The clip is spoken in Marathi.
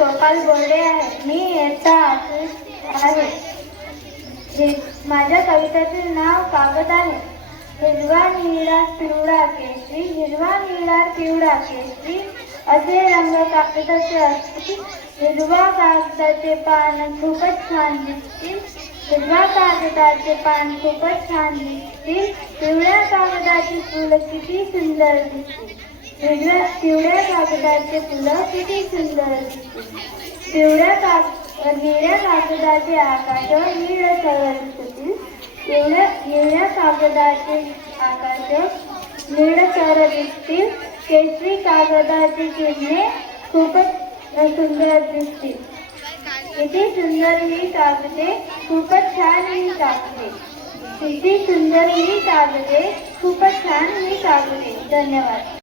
गोपाल बोर्डे आहे. मी याचा आहे. माझ्या कवितेचे नाव कागद आहे. हिरवा निळा पिवळा केशरी हिरवा निळा पिवळा केशरी. असे रंग कागदाचे असतील. हिरवा कागदाचे पान खूपच छान दिसतील. हिरवा कागदाचे पान खूपच छान दिसतील. पिवळ्या कागदाची फुलं किती सुंदर दिसतील. हिरव्या पिवळ्या कागदाचे फुलं किती सुंदर. पिवळ्या काग निळ्या कागदाचे आकाश निळ कलर पिवळ्या निळ्या कागदाचे आकाश निळ सर दिसतील केसरी कागदाची किरणे खूपच सुंदर दिसतील. किती सुंदर ही कागदे खूपच छान ही कागदे. किती सुंदर ही कागदे खूपच छान ही कागदे. धन्यवाद.